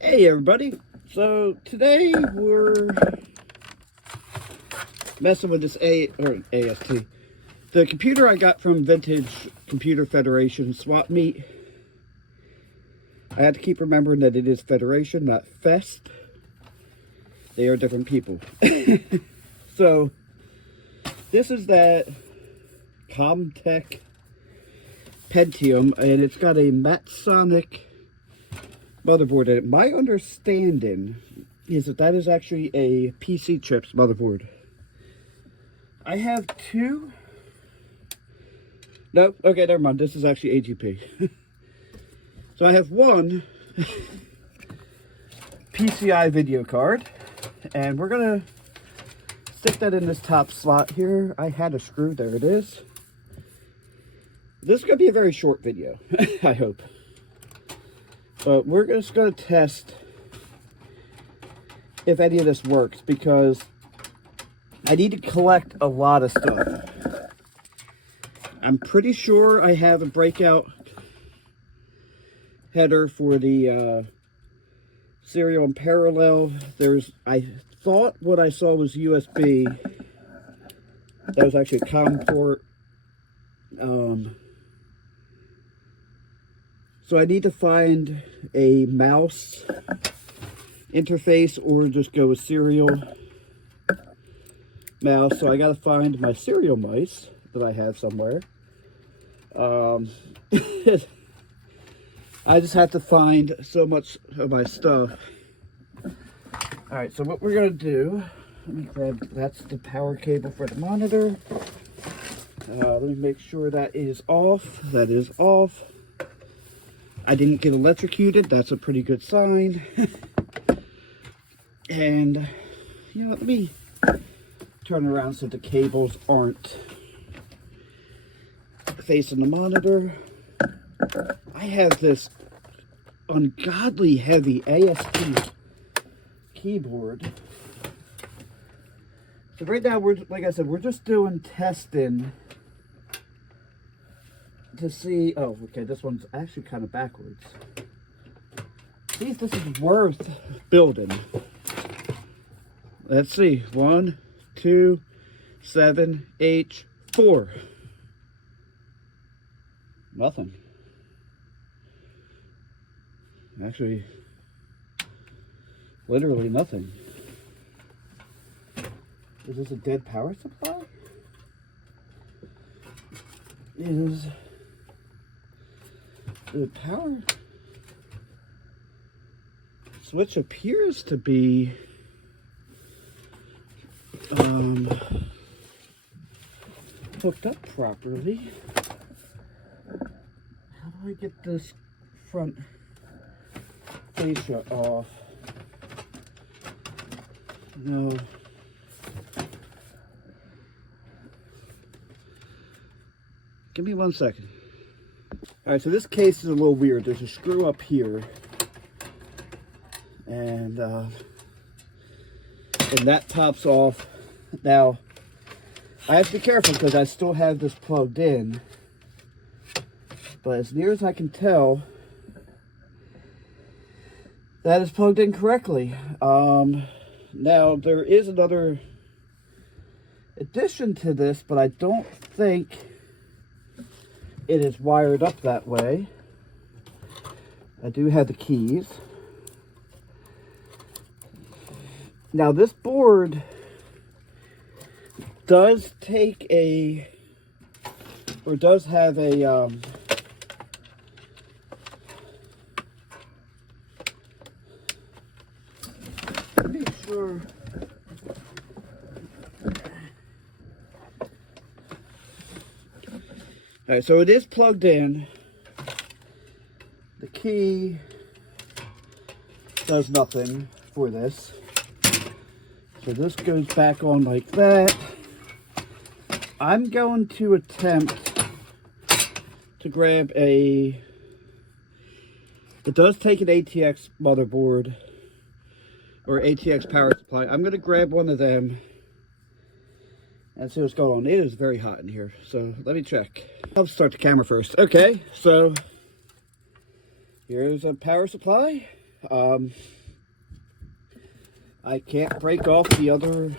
Hey everybody, so today we're messing with this AST. The computer I got from Vintage Computer Federation Swap Meet. I had to keep remembering that it is Federation, not Fest. They are different people. So, this is that Comtech Pentium, and it's got a Matsonic motherboard in it. My understanding is that that is actually a PC chips motherboard. I have two. No, okay, never mind. This is actually AGP. So I have one PCI video card, and we're gonna stick that in this top slot here. I had a screw, there it is. This is gonna be a very short video, I hope. But we're just going to test if any of this works, because I need to collect a lot of stuff. I'm pretty sure I have a breakout header for the serial and parallel. I thought what I saw was USB. That was actually a COM port. So I need to find a mouse interface or just go with serial mouse. So I got to find my serial mice that I have somewhere. I just have to find so much of my stuff. Alright, so what we're going to do, let me grab, that's the power cable for the monitor. Let me make sure that is off. That is off. I didn't get electrocuted. That's a pretty good sign. And, you know, let me turn around so the cables aren't facing the monitor. I have this ungodly heavy AST keyboard. So right now, like I said, we're just doing testing to see. Oh, okay, this one's actually kind of backwards. See if this is worth building. Let's see. 1, 2, 7, 8, 4. Nothing. Actually, literally nothing. Is this a dead power supply? The power switch appears to be hooked up properly. How do I get this front fascia off? No. Give me 1 second. Alright, so this case is a little weird. There's a screw up here. And that pops off. Now, I have to be careful because I still have this plugged in. But as near as I can tell, that is plugged in correctly. Now, there is another addition to this, but I don't think it is wired up that way. I do have the keys. Now this board does take a, or does have a, make sure. Alright, so it is plugged in. The key does nothing for this. So this goes back on like that. I'm going to attempt to grab a... It does take an ATX motherboard or ATX power supply. I'm going to grab one of them and see what's going on. It is very hot in here, so let me check. I'll start the camera first. Okay, so here's a power supply. I can't break off the other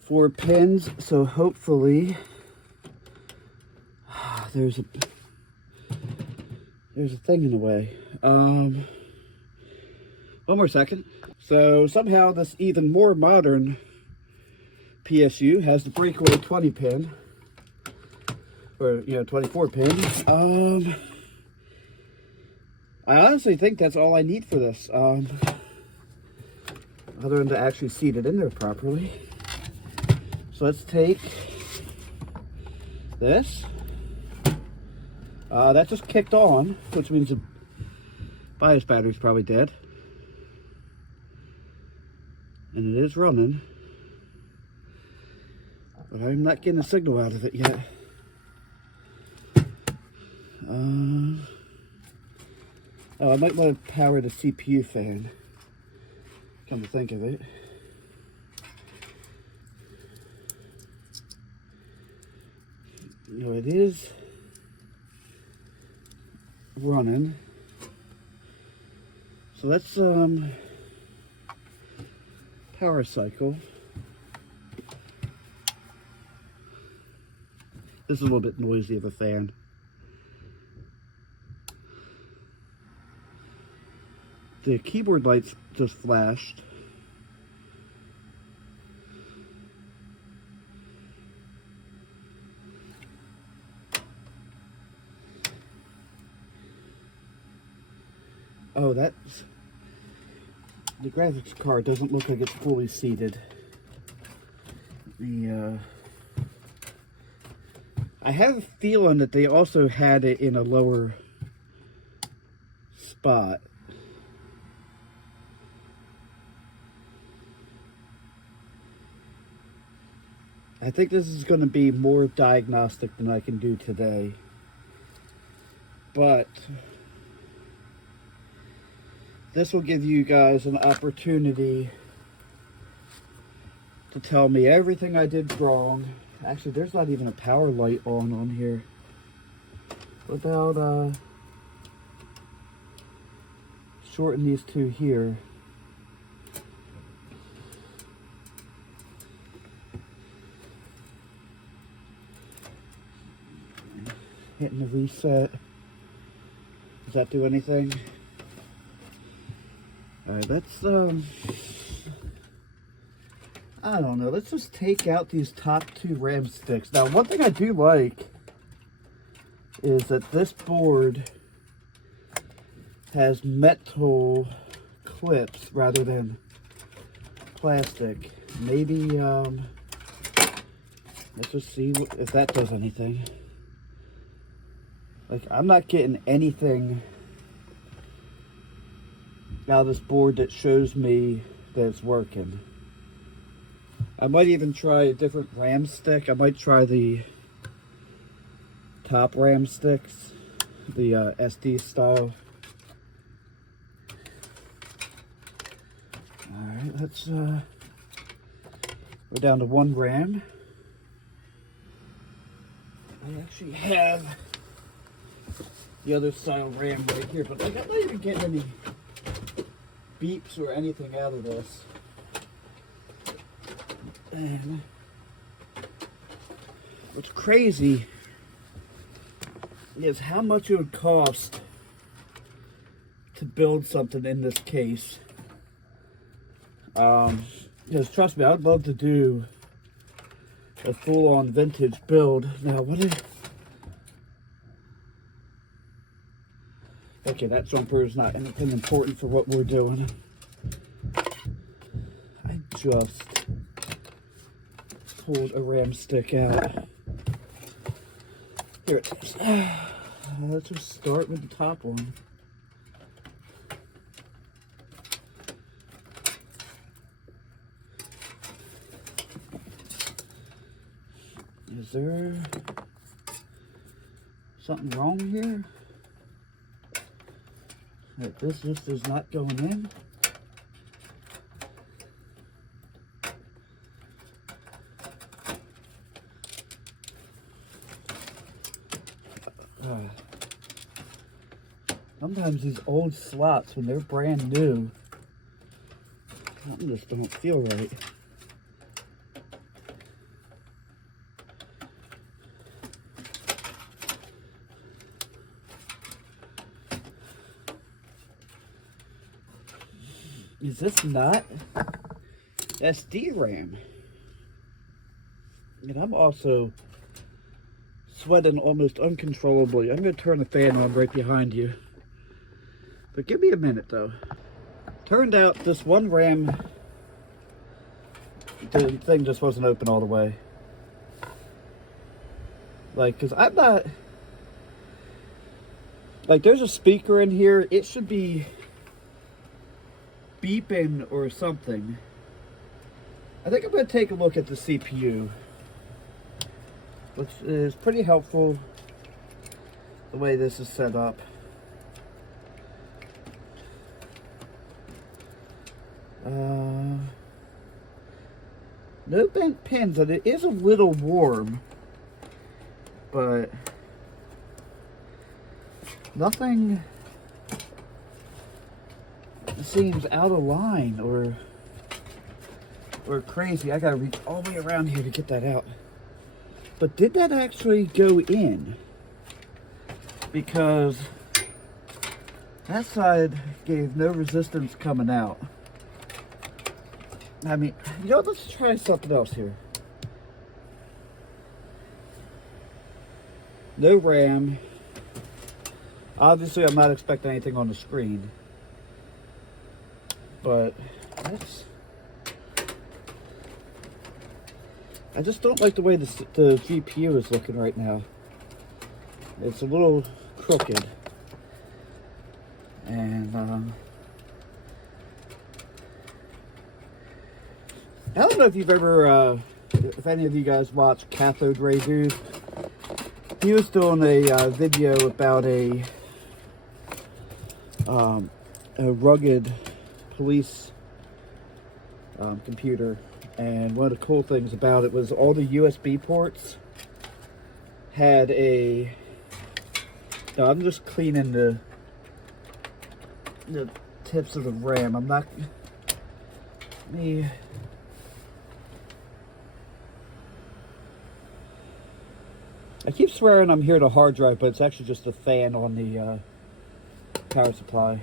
4 pins, so hopefully there's a thing in the way. One more second. So somehow this even more modern PSU has the breakaway 20 pin, or 24 pin. I honestly think that's all I need for this, other than to actually seat it in there properly. So let's take this. That just kicked on, which means the BIOS battery's probably dead. And it is running. But I'm not getting a signal out of it yet. Oh, I might want to power the CPU fan, come to think of it. It is running. So let's power cycle. This is a little bit noisy of a fan. The keyboard lights just flashed. Oh, that's... the graphics card doesn't look like it's fully seated. I have a feeling that they also had it in a lower spot. I think this is going to be more diagnostic than I can do today. But this will give you guys an opportunity to tell me everything I did wrong. Actually, there's not even a power light on here. What about shorten these two here? Hitting the reset. Does that do anything? Alright, let's I don't know, let's just take out these top 2 RAM sticks. Now, one thing I do like is that this board has metal clips rather than plastic. Maybe let's just see if that does anything. Like, I'm not getting anything out of this board that shows me that it's working. I might even try a different RAM stick. I might try the top RAM sticks, the SD style. Alright, let's go down to 1 RAM. I actually have the other style RAM right here, but like, I'm not even getting any beeps or anything out of this. And what's crazy is how much it would cost to build something in this case. Because trust me, I'd love to do a full-on vintage build. Now, what is... Okay, that jumper is not anything important for what we're doing. I just pulled a RAM stick out. Here it is. Let's just start with the top one. Is there something wrong here? Like, this just is not going in. Sometimes sometimes these old slots, when they're brand new, something just don't feel right. Is this not SD RAM? And I'm also sweating almost uncontrollably. I'm going to turn the fan on right behind you. But give me a minute though. Turned out this one RAM, the thing just wasn't open all the way. Like, because I'm not... Like, there's a speaker in here. It should be beeping or something. I think I'm going to take a look at the CPU, which is pretty helpful the way this is set up. No bent pins, and it is a little warm, but nothing seems out of line or crazy. I gotta reach all the way around here to get that out. But did that actually go in? Because that side gave no resistance coming out. I mean, you know what, let's try something else here. No RAM. Obviously, I'm not expecting anything on the screen. But that's... I just don't like the way the GPU is looking right now. It's a little crooked. And, I don't know if you've ever, if any of you guys watch Cathode Ray Dude. He was doing a video about a rugged police computer, and one of the cool things about it was all the USB ports had a... No, I'm just cleaning the tips of the RAM. I'm not... Let me... I keep swearing I'm here to hard drive, but it's actually just a fan on the power supply.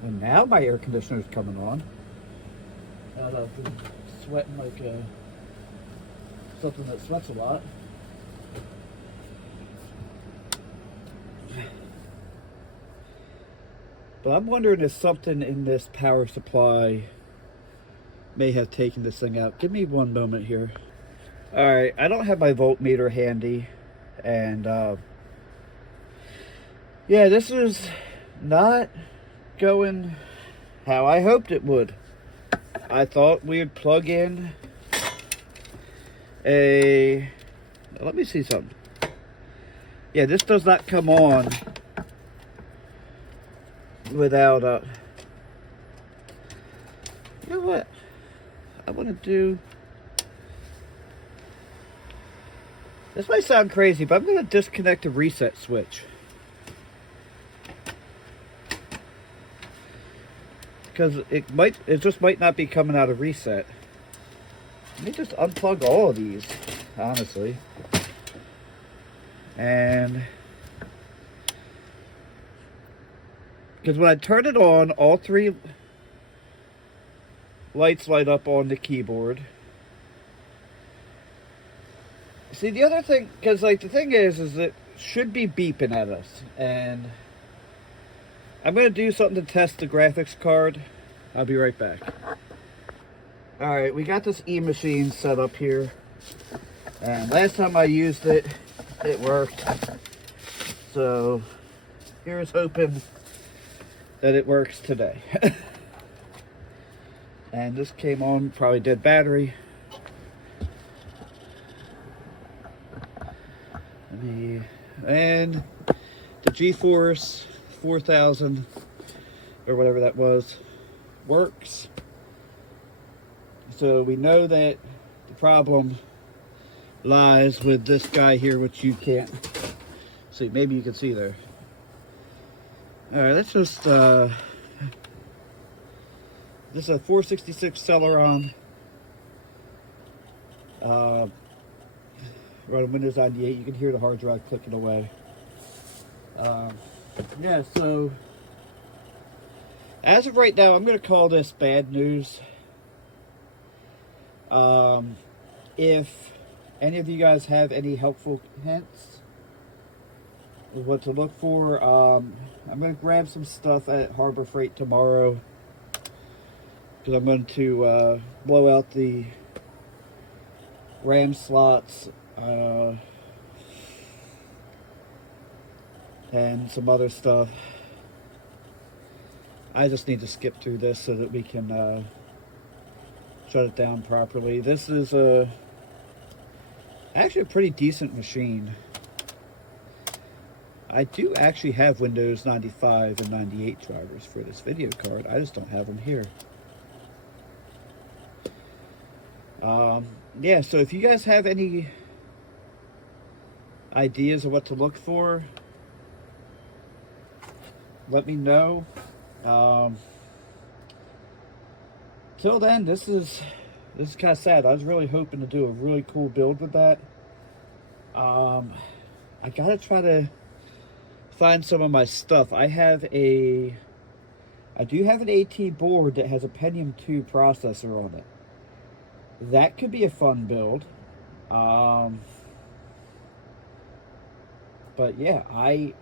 And now my air conditioner is coming on. I've been sweating like something that sweats a lot. But I'm wondering if something in this power supply may have taken this thing out. Give me one moment here. Alright, I don't have my voltmeter handy, and yeah, this is not going how I hoped it would. I thought we would plug in a... Let me see something. Yeah, this does not come on without a... You know what? I want to do... This might sound crazy, but I'm going to disconnect the reset switch. Because it just might not be coming out of reset. Let me just unplug all of these, honestly. And because when I turn it on, all three lights light up on the keyboard. See, the other thing, because like the thing is it should be beeping at us, and I'm going to do something to test the graphics card. I'll be right back. Alright, we got this E-machine set up here, and last time I used it, it worked. So, here's hoping that it works today. And this came on, probably dead battery. And the GeForce 4000 or whatever that was works. So we know that the problem lies with this guy here, which you can't see, maybe you can see there. Alright, let's just, this is a 466 Celeron. Running Windows 98, you can hear the hard drive clicking away. Yeah, so as of right now, I'm going to call this bad news. If any of you guys have any helpful hints of what to look for, I'm going to grab some stuff at Harbor Freight tomorrow, because I'm going to blow out the RAM slots and some other stuff. I just need to skip through this so that we can shut it down properly. This is actually a pretty decent machine. I do actually have Windows 95 and 98 drivers for this video card. I just don't have them here. Yeah, so if you guys have any ideas of what to look for, let me know. Till then, this is kind of sad. I was really hoping to do a really cool build with that. I gotta try to find some of my stuff. I do have an AT board that has a Pentium 2 processor on it. That could be a fun build. But yeah, I'm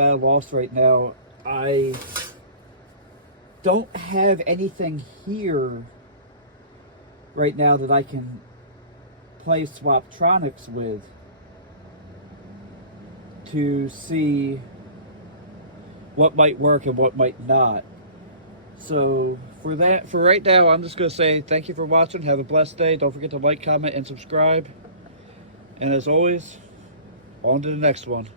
at a loss right now. I don't have anything here right now that I can play Swaptronics with to see what might work and what might not. So for right now, I'm just going to say thank you for watching. Have a blessed day. Don't forget to like, comment, and subscribe. And as always, on to the next one.